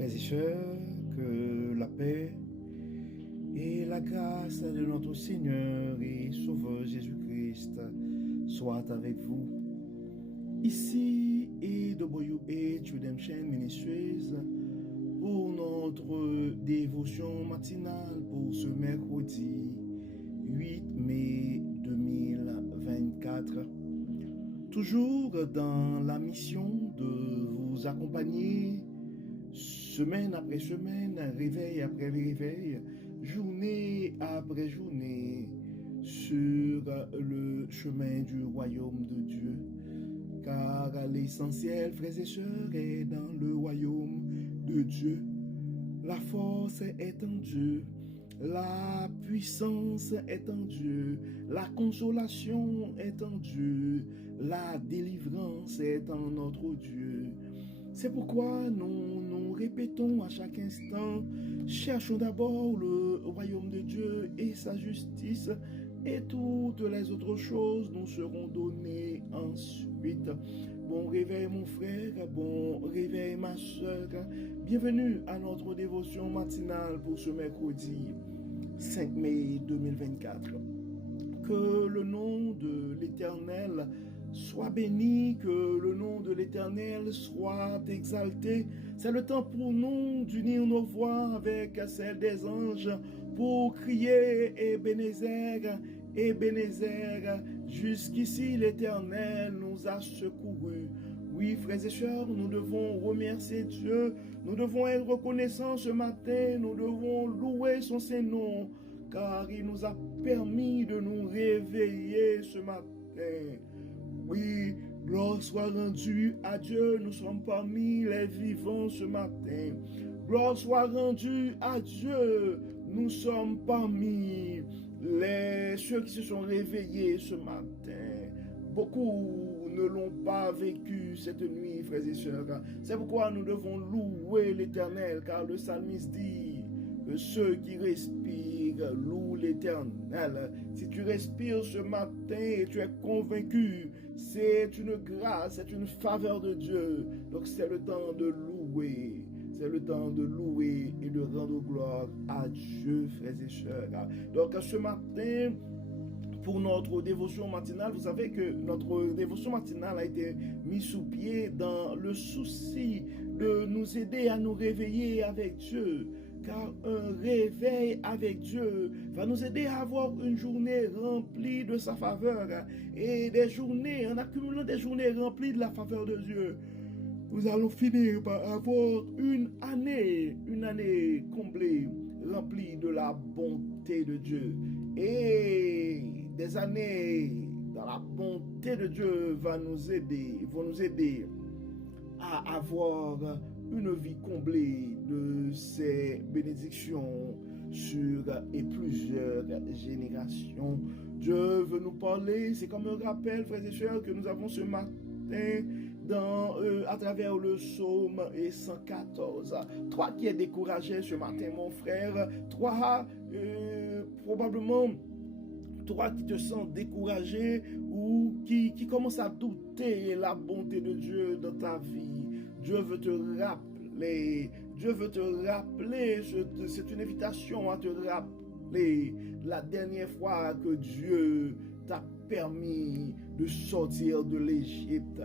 Frères et sœurs, que la paix et la grâce de notre Seigneur et Sauveur Jésus-Christ soient avec vous. Ici est WH Redemption Ministries pour notre dévotion matinale pour ce mercredi 8 mai 2024. Toujours dans la mission de vous accompagner semaine après semaine, réveil après réveil, journée après journée, sur le chemin du royaume de Dieu. Car l'essentiel, frères et sœurs, est dans le royaume de Dieu. La force est en Dieu, la puissance est en Dieu, la consolation est en Dieu, la délivrance est en notre Dieu. C'est pourquoi nous répétons à chaque instant, cherchons d'abord le royaume de Dieu et sa justice, et toutes les autres choses nous seront données ensuite. Bon réveil mon frère, bon réveil ma soeur, bienvenue à notre dévotion matinale pour ce mercredi 5 mai 2024. Que le nom de l'Éternel soit béni, que le nom de l'Éternel soit exalté. C'est le temps pour nous d'unir nos voix avec celles des anges pour crier Ebenezer, Ebenezer. Jusqu'ici l'Éternel nous a secourus. Oui, frères et sœurs, nous devons remercier Dieu, nous devons être reconnaissants ce matin, nous devons louer son Saint-Nom, car il nous a permis de nous réveiller ce matin. Oui, gloire soit rendue à Dieu, nous sommes parmi les vivants ce matin. Gloire soit rendue à Dieu, nous sommes parmi ceux qui se sont réveillés ce matin. Beaucoup ne l'ont pas vécu cette nuit, frères et sœurs. C'est pourquoi nous devons louer l'Éternel, car le psalmiste dit que ceux qui respirent louent l'Éternel. Si tu respires ce matin et tu es convaincu, c'est une grâce, c'est une faveur de Dieu. Donc c'est le temps de louer. C'est le temps de louer et de rendre gloire à Dieu, frères et sœurs. Donc ce matin, pour notre dévotion matinale, vous savez que notre dévotion matinale a été mise sous pied dans le souci de nous aider à nous réveiller avec Dieu. Car un réveil avec Dieu va nous aider à avoir une journée remplie de sa faveur. Et des journées, en accumulant des journées remplies de la faveur de Dieu, nous allons finir par avoir une année comblée, remplie de la bonté de Dieu. Et des années dans la bonté de Dieu vont nous aider à avoir une vie comblée de ses bénédictions sur plusieurs générations. Dieu veut nous parler, c'est comme un rappel, frères et sœurs, que nous avons ce matin à travers le psaume 114. Toi qui es découragé ce matin, mon frère, toi, probablement, toi qui te sens découragé ou qui commence à douter la bonté de Dieu dans ta vie, Dieu veut te rappeler, c'est une invitation à te rappeler la dernière fois que Dieu t'a permis de sortir de l'Égypte.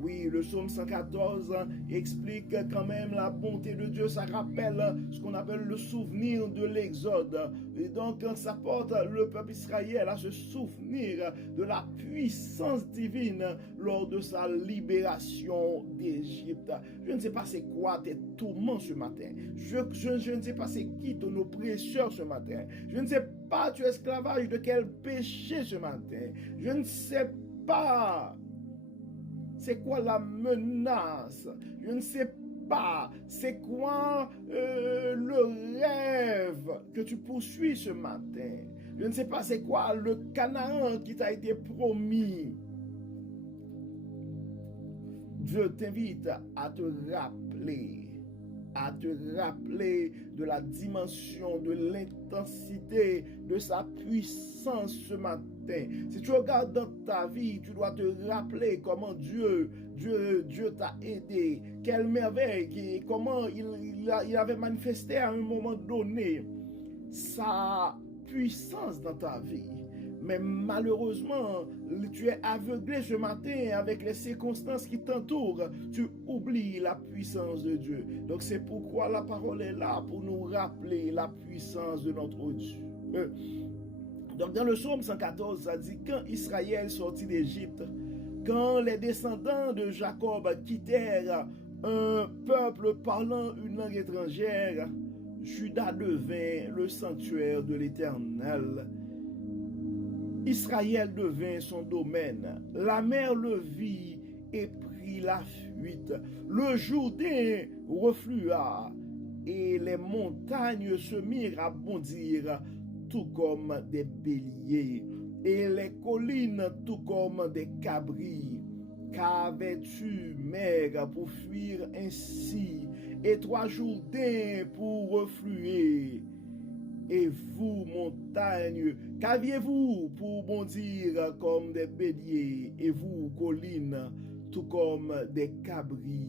Oui, le psaume 114 explique quand même la bonté de Dieu. Ça rappelle ce qu'on appelle le souvenir de l'Exode. Et donc, ça porte le peuple Israël à se souvenir de la puissance divine lors de sa libération d'Égypte. Je ne sais pas c'est quoi tes tourments ce matin. Je ne sais pas c'est qui ton oppresseur ce matin. Je ne sais pas tu es esclavage de quel péché ce matin. Je ne sais pas c'est quoi la menace. Je ne sais pas c'est quoi le rêve que tu poursuis ce matin. Je ne sais pas c'est quoi le Canaan qui t'a été promis. Dieu t'invite à te rappeler de la dimension, de l'intensité, de sa puissance ce matin. Si tu regardes dans ta vie, tu dois te rappeler comment Dieu Dieu t'a aidé. Quelle merveille, comment il avait manifesté à un moment donné sa puissance dans ta vie. Mais malheureusement, tu es aveuglé ce matin avec les circonstances qui t'entourent. Tu oublies la puissance de Dieu. Donc c'est pourquoi la parole est là pour nous rappeler la puissance de notre Dieu. Donc dans le psaume 114, ça dit, quand Israël sortit d'Égypte, quand les descendants de Jacob quittèrent un peuple parlant une langue étrangère, Juda devint le sanctuaire de l'Éternel. Israël devint son domaine. La mer le vit et prit la fuite. Le Jourdain reflua et les montagnes se mirent à bondir tout comme des béliers et les collines tout comme des cabris. Qu'avais-tu, mer, pour fuir ainsi, et toi, Jourdain, pour refluer? Et vous, montagnes, qu'aviez-vous pour bondir comme des béliers, et vous, collines, tout comme des cabris?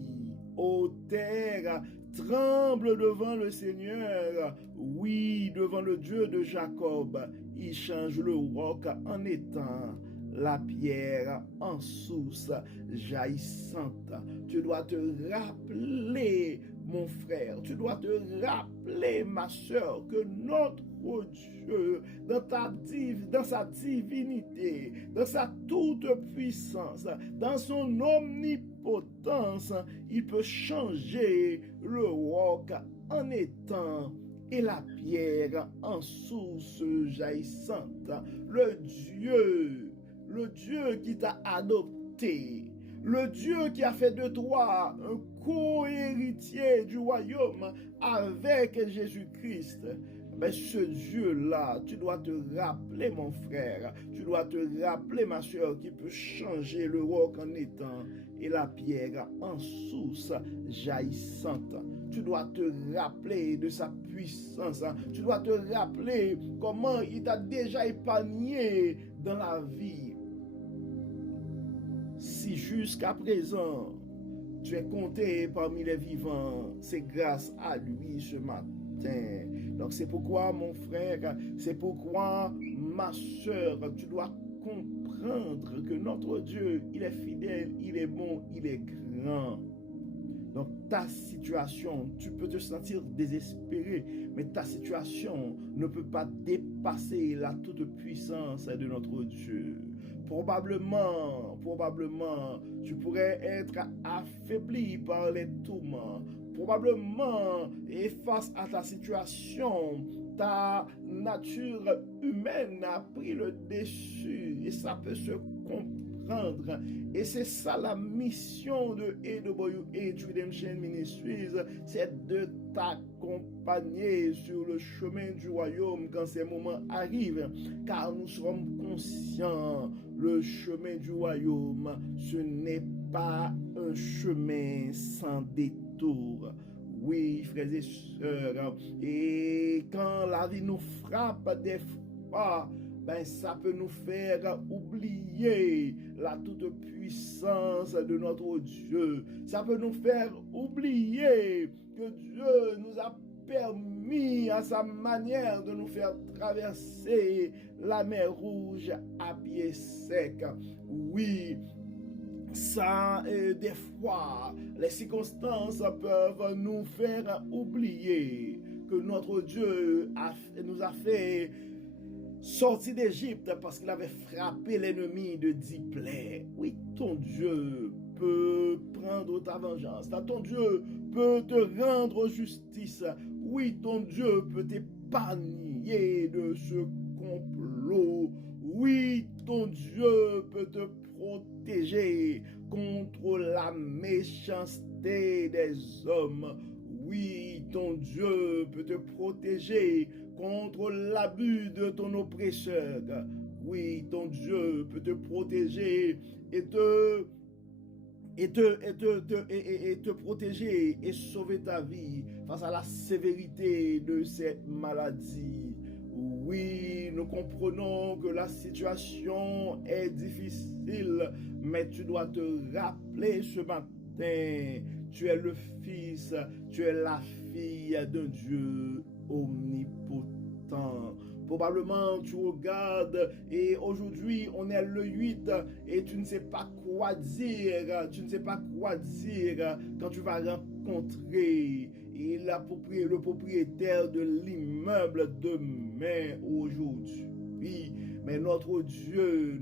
Ô terre, tremble devant le Seigneur, oui, devant le Dieu de Jacob. Il change le roc en étang, la pierre en source jaillissante. Tu dois te rappeler, mon frère, tu dois te rappeler, ma soeur, que notre Dieu, dans sa divinité, dans sa toute puissance, dans son omnipotence, il peut changer le roc en étang et la pierre en source jaillissante. Le Dieu qui t'a adopté, le Dieu qui a fait de toi un co-héritier du royaume avec Jésus-Christ. Mais ce Dieu-là, tu dois te rappeler, mon frère, tu dois te rappeler, ma soeur, qui peut changer le roc en étang et la pierre en source jaillissante. Tu dois te rappeler de sa puissance. Tu dois te rappeler comment il t'a déjà épargné dans la vie. Si jusqu'à présent, tu es compté parmi les vivants, c'est grâce à lui ce matin. Donc c'est pourquoi, mon frère, c'est pourquoi, ma soeur, tu dois comprendre que notre Dieu, il est fidèle, il est bon, il est grand. Donc ta situation, tu peux te sentir désespéré, mais ta situation ne peut pas dépasser la toute puissance de notre Dieu. Probablement, tu pourrais être affaibli par les tourments. Probablement, et face à ta situation, ta nature humaine a pris le dessus et ça peut se comprendre. Et c'est ça la mission de AWH Redemption Ministries, c'est de t'accompagner sur le chemin du royaume quand ces moments arrivent, car nous sommes conscients, le chemin du royaume, ce n'est pas un chemin sans détour. Oui, frères et sœurs, et quand la vie nous frappe des fois, ben ça peut nous faire oublier la toute puissance de notre Dieu. Ça peut nous faire oublier que Dieu nous a permis à sa manière de nous faire traverser la mer Rouge à pied sec. Oui, ça, des fois, les circonstances peuvent nous faire oublier que notre Dieu nous a fait sortir d'Égypte parce qu'il avait frappé l'ennemi de 10 plaies. Oui, ton Dieu peut prendre ta vengeance. Ton Dieu peut te rendre justice. Oui, ton Dieu peut t'épargner de ce complot. Oui, ton Dieu peut te protéger contre la méchanceté des hommes. Oui, ton Dieu peut te protéger contre l'abus de ton oppresseur. Oui, ton Dieu peut te protéger et te protéger et sauver ta vie face à la sévérité de cette maladie. Oui, nous comprenons que la situation est difficile, mais tu dois te rappeler ce matin, tu es le fils, tu es la fille d'un Dieu omnipotent. Probablement, tu regardes et aujourd'hui, on est le 8 et tu ne sais pas quoi dire. Tu ne sais pas quoi dire quand tu vas rencontrer le propriétaire de l'immeuble demain, aujourd'hui. Mais notre Dieu,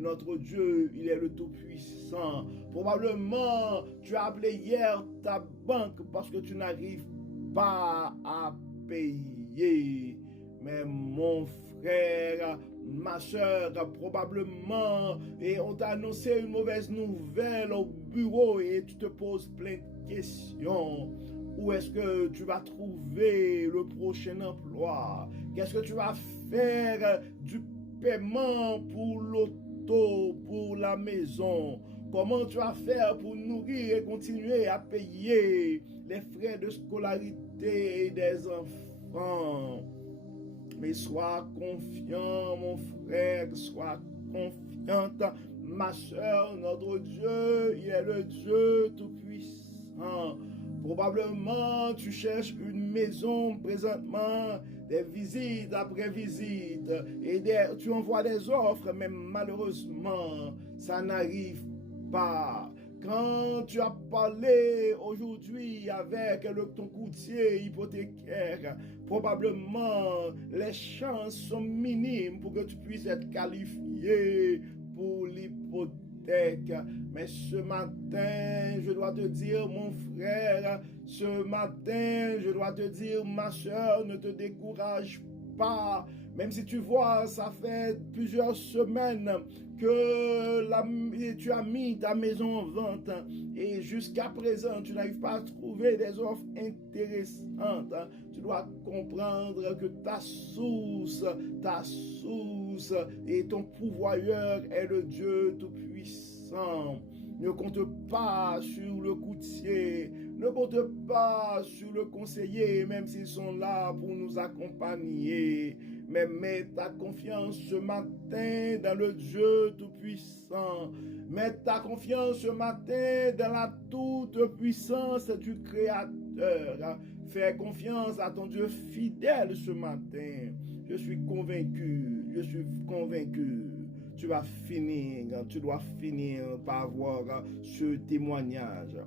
il est le Tout-Puissant. Probablement, tu as appelé hier ta banque parce que tu n'arrives pas à payer. Mais mon frère, ma soeur, probablement, et on t'a annoncé une mauvaise nouvelle au bureau et tu te poses plein de questions. Où est-ce que tu vas trouver le prochain emploi? Qu'est-ce que tu vas faire du paiement pour l'auto, pour la maison? Comment tu vas faire pour nourrir et continuer à payer les frais de scolarité des enfants? Mais sois confiant, mon frère, sois confiante, ma soeur, notre Dieu, il est le Dieu Tout-Puissant. Probablement, tu cherches une maison présentement, des visites après visites, et tu envoies des offres, mais malheureusement, ça n'arrive pas. Quand tu as parlé aujourd'hui avec ton courtier hypothécaire, probablement les chances sont minimes pour que tu puisses être qualifié pour l'hypothèque. Mais ce matin, je dois te dire, mon frère, ce matin, je dois te dire, ma soeur, ne te décourage pas. Même si tu vois, ça fait plusieurs semaines que tu as mis ta maison en vente et jusqu'à présent, tu n'arrives pas à trouver des offres intéressantes. Tu dois comprendre que ta source et ton pourvoyeur est le Dieu Tout-Puissant. Ne compte pas sur le courtier, ne compte pas sur le conseiller, même s'ils sont là pour nous accompagner. Mais mets ta confiance ce matin dans le Dieu Tout-Puissant. Mets ta confiance ce matin dans la toute-puissance du Créateur. Fais confiance à ton Dieu fidèle ce matin. Je suis convaincu. Tu dois finir par avoir ce témoignage.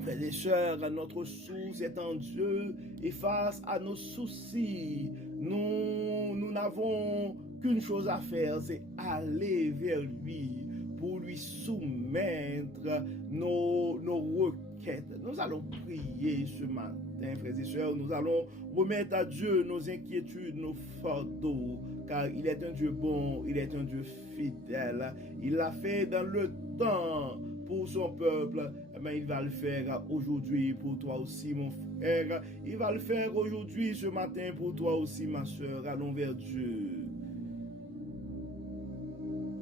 Frères et sœurs, notre source est en Dieu et face à nos soucis, nous n'avons qu'une chose à faire, c'est aller vers lui pour lui soumettre nos requêtes. Nous allons prier ce matin, frères et sœurs, nous allons remettre à Dieu nos inquiétudes, nos fardeaux, car il est un Dieu bon, il est un Dieu fidèle. Il l'a fait dans le temps pour son peuple, mais il va le faire aujourd'hui pour toi aussi, mon frère. Il va le faire aujourd'hui, ce matin, pour toi aussi, ma soeur. Allons vers Dieu.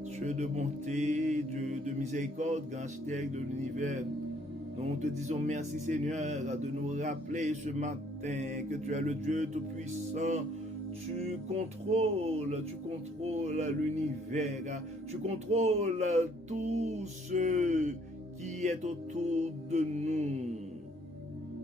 Dieu de bonté, Dieu de miséricorde, grand architecte de l'univers. Nous te disons merci, Seigneur, de nous rappeler ce matin que tu es le Dieu Tout-Puissant. Tu contrôles l'univers, tu contrôles tout ce qui est autour de nous.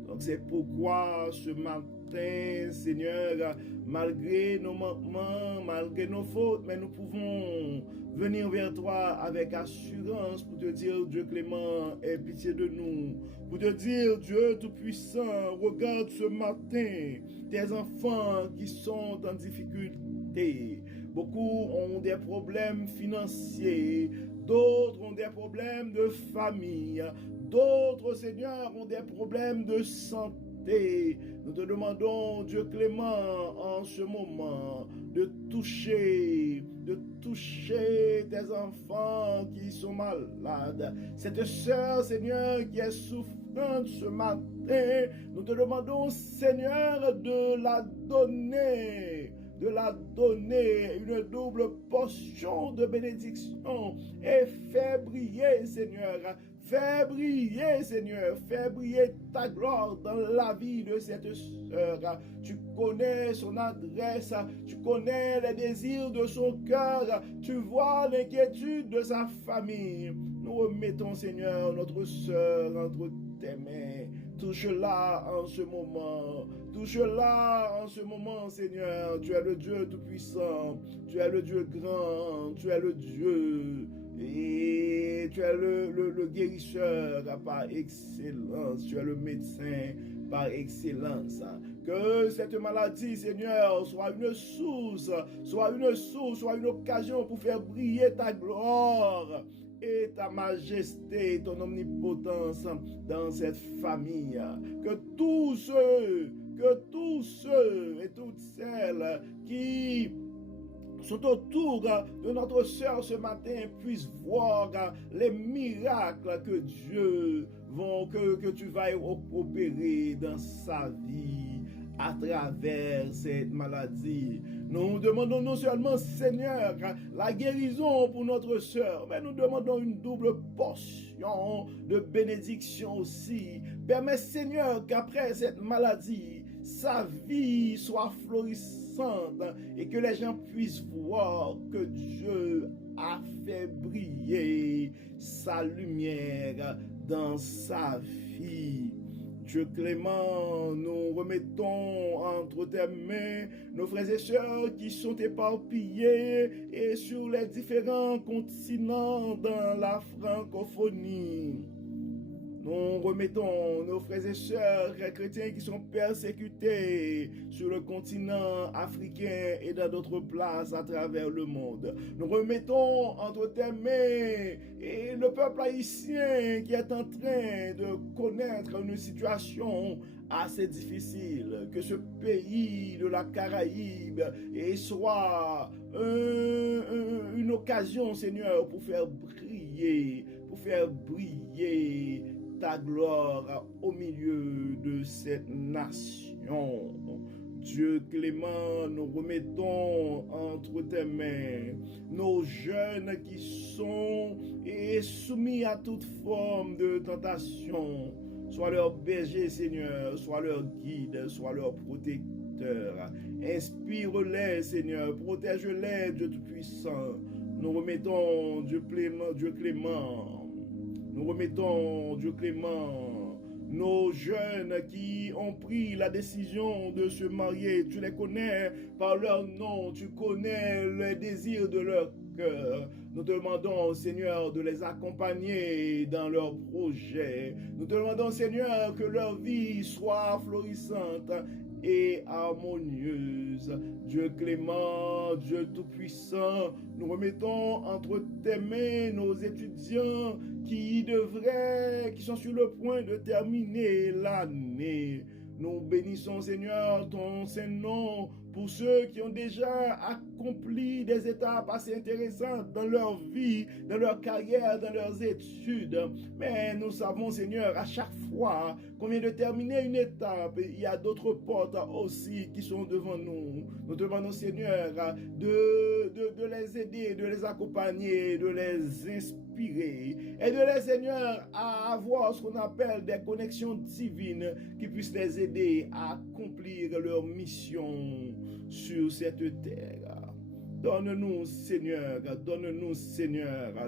Donc c'est pourquoi ce matin, Seigneur, malgré nos manquements, malgré nos fautes, mais nous pouvons venir vers toi avec assurance pour te dire, Dieu clément, aie pitié de nous. Pour te dire, Dieu tout-puissant, regarde ce matin tes enfants qui sont en difficulté. Beaucoup ont des problèmes financiers, d'autres ont des problèmes de famille, d'autres, Seigneur, ont des problèmes de santé. Nous te demandons, Dieu clément, en ce moment, de toucher tes enfants qui sont malades. Cette sœur, Seigneur, qui est souffrante ce matin, nous te demandons, Seigneur, de la donner une double portion de bénédiction et fais briller, Seigneur, fais briller ta gloire dans la vie de cette sœur. Tu connais son adresse, tu connais les désirs de son cœur, tu vois l'inquiétude de sa famille. Nous remettons, Seigneur, notre sœur entre tes mains. Touche-la en ce moment. Touche-la en ce moment, Seigneur. Tu es le Dieu Tout-Puissant. Tu es le Dieu grand. Tu es le Dieu. Et tu es le guérisseur par excellence. Tu es le médecin par excellence. Que cette maladie, Seigneur, soit une source, soit une occasion pour faire briller ta gloire et ta majesté, ton omnipotence dans cette famille. Que tous ceux et toutes celles qui sont autour de notre sœur ce matin puissent voir les miracles que Dieu que tu vas opérer dans sa vie à travers cette maladie. Nous demandons non seulement, Seigneur, la guérison pour notre sœur, mais nous demandons une double portion de bénédiction aussi. Permets, Seigneur, qu'après cette maladie, sa vie soit florissante et que les gens puissent voir que Dieu a fait briller sa lumière dans sa vie. Dieu clément, nous remettons entre tes mains nos frères et sœurs qui sont éparpillés et sur les différents continents dans la francophonie. Nous remettons nos frères et sœurs chrétiens qui sont persécutés sur le continent africain et dans d'autres places à travers le monde. Nous remettons entre tes mains et le peuple haïtien qui est en train de connaître une situation assez difficile. Que ce pays de la Caraïbe soit une occasion, Seigneur, pour faire briller ta gloire au milieu de cette nation. Dieu clément, nous remettons entre tes mains nos jeunes qui sont soumis à toute forme de tentation. Sois leur berger, Seigneur, sois leur guide, sois leur protecteur. Inspire-les, Seigneur, protège-les, Dieu Tout-Puissant. Nous remettons Dieu clément. Nous remettons, Dieu clément, nos jeunes qui ont pris la décision de se marier. Tu les connais par leur nom, tu connais les désirs de leur cœur. Nous te demandons, Seigneur, de les accompagner dans leurs projets. Nous te demandons, Seigneur, que leur vie soit florissante et harmonieuse. Dieu clément, Dieu tout-puissant, nous remettons entre tes mains nos étudiants qui sont sur le point de terminer l'année. Nous bénissons, Seigneur, ton Saint-Nom pour ceux qui ont déjà accompli des étapes assez intéressantes dans leur vie, dans leur carrière, dans leurs études. Mais nous savons, Seigneur, à chaque fois qu'on vient de terminer une étape, il y a d'autres portes aussi qui sont devant nous. Nous te demandons, Seigneur, de les aider, de les accompagner, de les inspirer. Aide-les, Seigneur, à avoir ce qu'on appelle des connexions divines qui puissent les aider à accomplir leur mission sur cette terre. Donne-nous, Seigneur,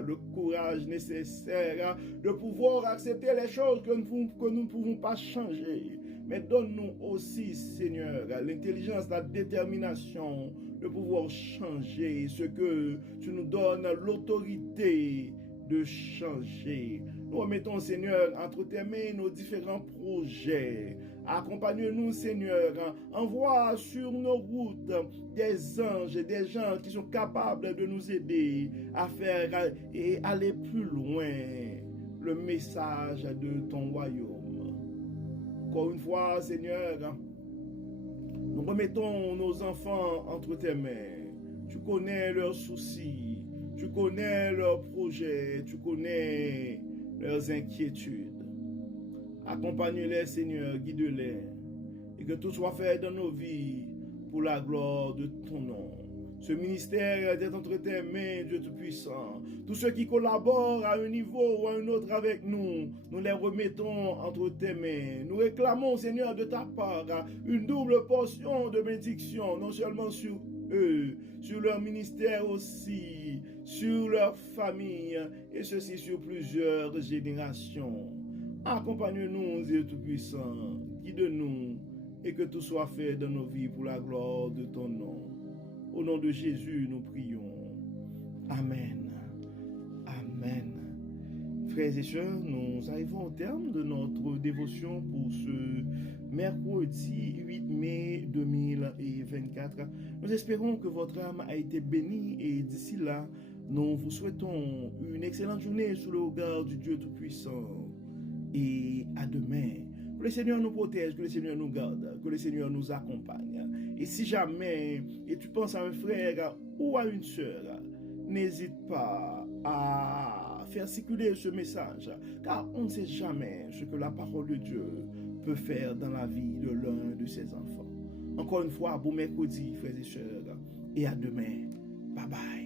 le courage nécessaire de pouvoir accepter les choses que nous ne pouvons pas changer. Mais donne-nous aussi, Seigneur, l'intelligence, la détermination de pouvoir changer ce que tu nous donnes, l'autorité de changer. Nous remettons, Seigneur, entre tes mains nos différents projets. Accompagne-nous, Seigneur. Envoie sur nos routes des anges et des gens qui sont capables de nous aider à faire et aller plus loin le message de ton royaume. Encore une fois, Seigneur, nous remettons nos enfants entre tes mains. Tu connais leurs soucis, tu connais leurs projets, tu connais leurs inquiétudes. Accompagne-les, Seigneur, guide-les, et que tout soit fait dans nos vies pour la gloire de ton nom. Ce ministère est entre tes mains, Dieu Tout-Puissant. Tous ceux qui collaborent à un niveau ou à un autre avec nous, nous les remettons entre tes mains. Nous réclamons, Seigneur, de ta part, une double portion de bénédiction, non seulement sur eux, sur leur ministère aussi, sur leur famille, et ceci sur plusieurs générations. Accompagne-nous, Dieu Tout-Puissant, guide-nous, et que tout soit fait dans nos vies pour la gloire de ton nom. Au nom de Jésus, nous prions. Amen. Amen. Frères et sœurs, nous arrivons au terme de notre dévotion pour ce mercredi 8 mai 2024. Nous espérons que votre âme a été bénie et d'ici là, nous vous souhaitons une excellente journée sous le regard du Dieu Tout-Puissant. Et à demain. Que le Seigneur nous protège, que le Seigneur nous garde, que le Seigneur nous accompagne. Et si jamais et tu penses à un frère ou à une sœur, n'hésite pas à faire circuler ce message, car on ne sait jamais ce que la parole de Dieu peut faire dans la vie de l'un de ses enfants. Encore une fois, bon mercredi, frères et sœurs, et à demain. Bye bye.